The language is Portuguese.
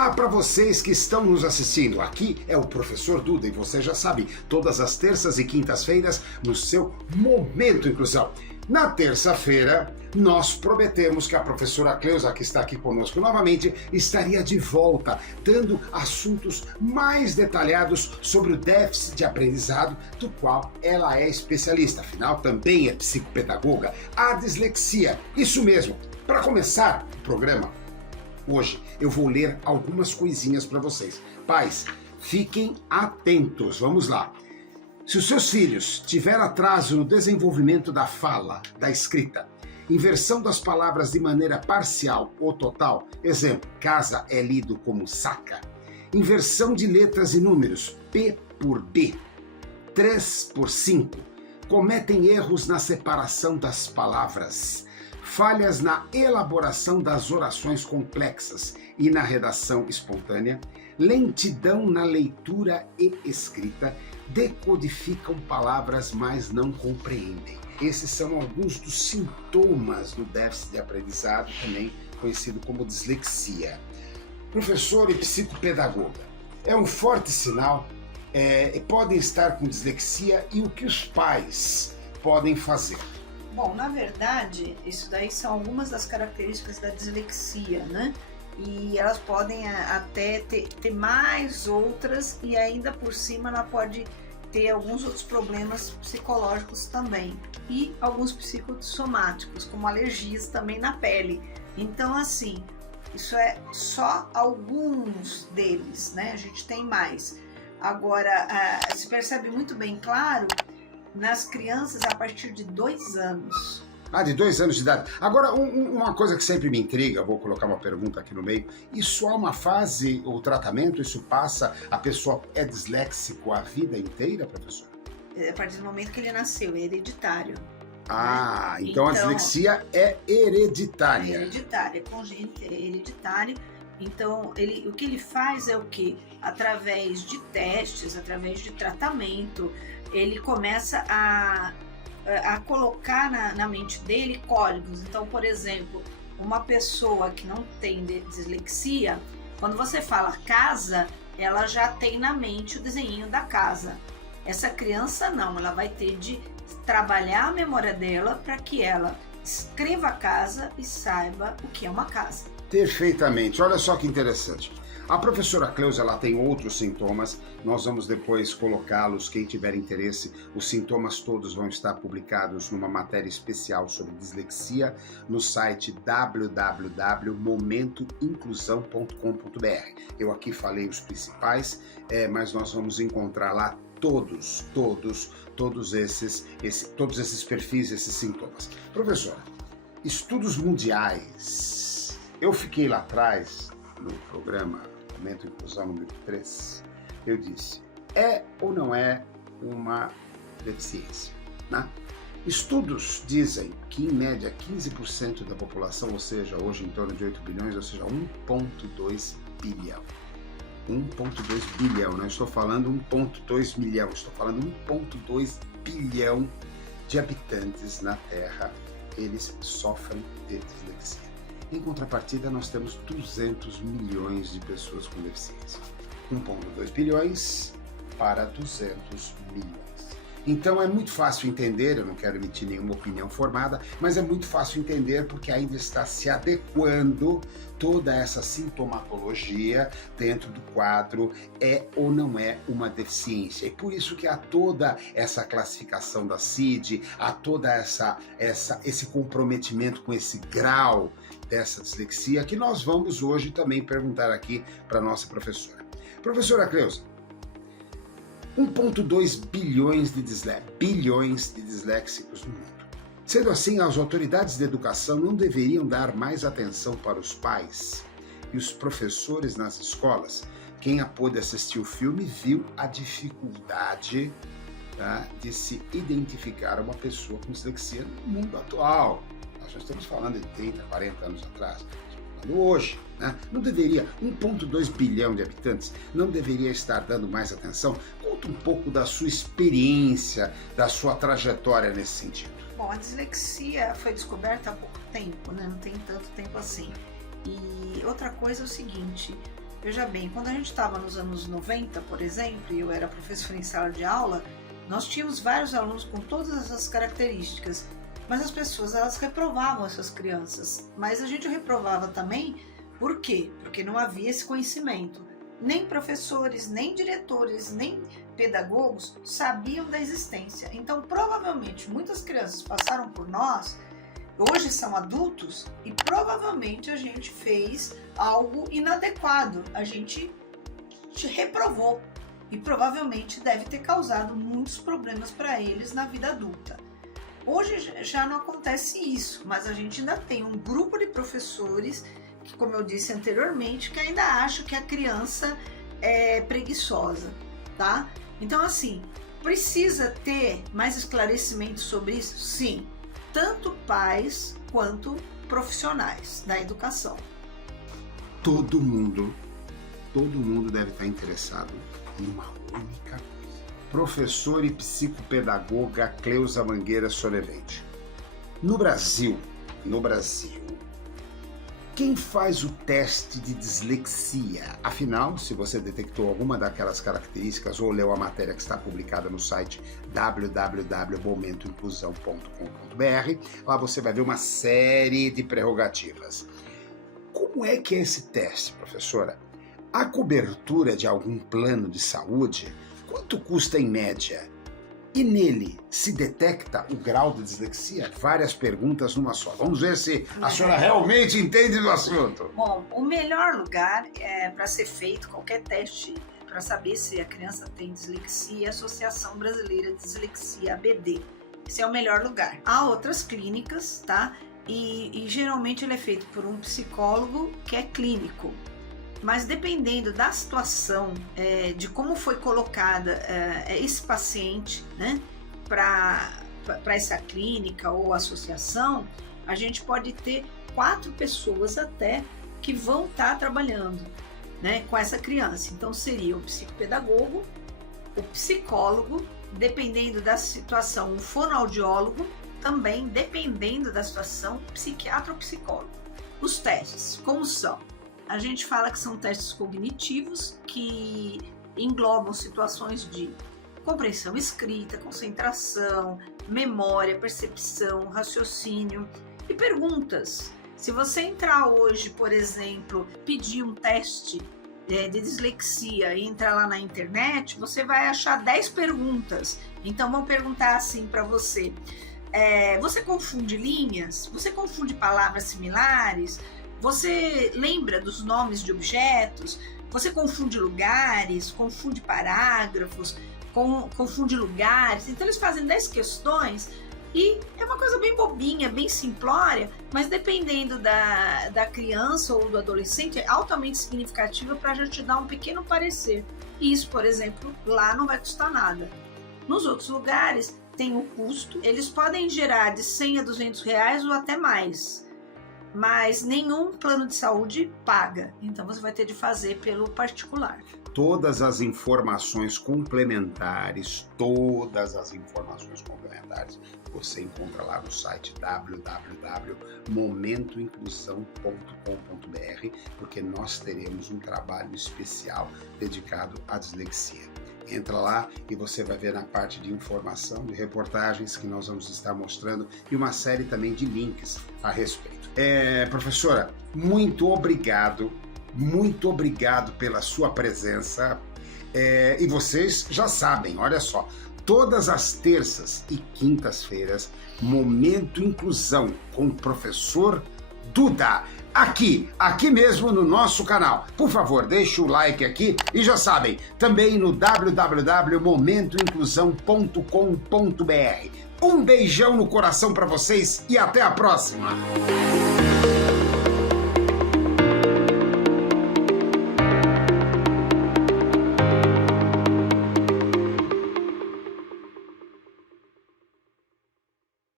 Olá para vocês que estão nos assistindo. Aqui é o Professor Duda e você já sabe, todas as terças e quintas-feiras no seu Momento Inclusão. Na terça-feira, nós prometemos que a professora Cleusa, que está aqui conosco novamente, estaria de volta, dando assuntos mais detalhados sobre o déficit de aprendizado, do qual ela é especialista. Afinal, também é psicopedagoga. A dislexia, isso mesmo. Para começar o programa, hoje eu vou ler algumas coisinhas para vocês. Pais, fiquem atentos, vamos lá. Se os seus filhos tiverem atraso no desenvolvimento da fala, da escrita, inversão das palavras de maneira parcial ou total, exemplo, casa é lido como saca, inversão de letras e números, P por B, 3 por 5, cometem erros na separação das palavras, falhas na elaboração das orações complexas e na redação espontânea, lentidão na leitura e escrita, decodificam palavras, mas não compreendem. Esses são alguns dos sintomas do déficit de aprendizado, também conhecido como dislexia. Professor e psicopedagoga, é um forte sinal, podem estar com dislexia e o que os pais podem fazer? Bom, na verdade, isso daí são algumas das características da dislexia, né? E elas podem até ter mais outras e ainda por cima ela pode ter alguns outros problemas psicológicos também e alguns psicossomáticos, como alergias também na pele. Então, assim, isso é só alguns deles, né? A gente tem mais. Agora, se percebe muito bem claro nas crianças a partir de 2 anos. De 2 anos de idade. Agora, uma coisa que sempre me intriga, vou colocar uma pergunta aqui no meio, isso há uma fase, o tratamento, isso passa, a pessoa é disléxico a vida inteira, professor? A partir do momento que ele nasceu, é hereditário. Então a dislexia é hereditária. É hereditária, é congênita, é hereditário. Então, o que ele faz é o quê? Através de testes, através de tratamento, ele começa a colocar na mente dele códigos. Então, por exemplo, uma pessoa que não tem dislexia, quando você fala casa, ela já tem na mente o desenho da casa. Essa criança não, ela vai ter de trabalhar a memória dela para que ela escreva a casa e saiba o que é uma casa. Perfeitamente, olha só que interessante. A professora Cleusa, ela tem outros sintomas, nós vamos depois colocá-los, quem tiver interesse, os sintomas todos vão estar publicados numa matéria especial sobre dislexia no site www.momentoinclusão.com.br. Eu aqui falei os principais, mas nós vamos encontrar lá todos esses perfis, esses sintomas. Professora, estudos mundiais, eu fiquei lá atrás no programa Momento Inclusão número 3, eu disse, é ou não é uma deficiência? Né? Estudos dizem que, em média, 15% da população, ou seja, hoje em torno de 8 bilhões, ou seja, 1,2 bilhão. 1,2 bilhão, não estou falando 1,2 milhão, estou falando 1,2 bilhão de habitantes na Terra, eles sofrem de dislexia. Em contrapartida, nós temos 200 milhões de pessoas com deficiência. 1,2 bilhões para 200 milhões. Então é muito fácil entender, eu não quero emitir nenhuma opinião formada, mas é muito fácil entender porque ainda está se adequando toda essa sintomatologia dentro do quadro é ou não é uma deficiência. E por isso que há toda essa classificação da CID, há toda esse comprometimento com esse grau dessa dislexia que nós vamos hoje também perguntar aqui para a nossa professora. Professora Cleusa, 1,2 bilhões de disléxicos no mundo. Sendo assim, as autoridades de educação não deveriam dar mais atenção para os pais e os professores nas escolas? Quem pôde assistir o filme viu a dificuldade, tá, de se identificar uma pessoa com dislexia no mundo atual. Nós já estamos falando de 30, 40 anos atrás. Hoje, né? Não deveria, 1,2 bilhão de habitantes, não deveria estar dando mais atenção? Conta um pouco da sua experiência, da sua trajetória nesse sentido. Bom, a dislexia foi descoberta há pouco tempo, né? Não tem tanto tempo assim. E outra coisa é o seguinte, Veja bem, quando a gente estava nos anos 90, por exemplo, e eu era professora em sala de aula, nós tínhamos vários alunos com todas essas características, mas as pessoas, elas reprovavam essas crianças. Mas a gente reprovava também, por quê? Porque não havia esse conhecimento. Nem professores, nem diretores, nem pedagogos sabiam da existência. Então, provavelmente, muitas crianças passaram por nós, hoje são adultos, e provavelmente a gente fez algo inadequado, a gente reprovou e provavelmente deve ter causado muitos problemas para eles na vida adulta. Hoje já não acontece isso, mas a gente ainda tem um grupo de professores que, como eu disse anteriormente, que ainda acham que a criança é preguiçosa, tá? Então, assim, precisa ter mais esclarecimento sobre isso? Sim, tanto pais quanto profissionais da educação. Todo mundo deve estar interessado numa única coisa. Professor e psicopedagoga Cleusa Mangueira Solevente. No Brasil, quem faz o teste de dislexia? Afinal, se você detectou alguma daquelas características ou leu a matéria que está publicada no site www.momentoinclusão.com.br, lá você vai ver uma série de prerrogativas. Como é que é esse teste, professora? A cobertura de algum plano de saúde, quanto custa em média? E nele se detecta o grau de dislexia? Várias perguntas numa só. Vamos ver se a senhora realmente entende do assunto. Bom, o melhor lugar para ser feito qualquer teste para saber se a criança tem dislexia é a Associação Brasileira de Dislexia, ABD. Esse é o melhor lugar. Há outras clínicas, tá? E geralmente ele é feito por um psicólogo que é clínico. Mas dependendo da situação, de como foi colocada esse paciente, né, para essa clínica ou associação, a gente pode ter 4 pessoas até que vão estar trabalhando, né, com essa criança. Então seria o psicopedagogo, o psicólogo, dependendo da situação, o fonoaudiólogo, também dependendo da situação, psiquiatra ou psicólogo. Os testes, como são? A gente fala que são testes cognitivos que englobam situações de compreensão escrita, concentração, memória, percepção, raciocínio e perguntas. Se você entrar hoje, por exemplo, pedir um teste de dislexia e entrar lá na internet, você vai achar 10 perguntas. Então vão perguntar assim para você: você confunde linhas? Você confunde palavras similares? Você lembra dos nomes de objetos? Você confunde lugares, confunde parágrafos, confunde lugares? Então eles fazem 10 questões e é uma coisa bem bobinha, bem simplória, mas dependendo da criança ou do adolescente é altamente significativa para já te dar um pequeno parecer. E isso, por exemplo, lá não vai custar nada. Nos outros lugares tem o custo, eles podem gerar de 100 a 200 reais ou até mais. Mas nenhum plano de saúde paga, então você vai ter de fazer pelo particular. Todas as informações complementares, você encontra lá no site www.momentoinclusão.com.br, porque nós teremos um trabalho especial dedicado à dislexia. Entra lá e você vai ver na parte de informação, de reportagens que nós vamos estar mostrando e uma série também de links a respeito. Professora, muito obrigado pela sua presença. E vocês já sabem, olha só, todas as terças e quintas-feiras, Momento Inclusão com o professor Duda. Aqui mesmo no nosso canal. Por favor, deixe o like aqui e já sabem, também no www.momentoinclusão.com.br. Um beijão no coração para vocês e até a próxima!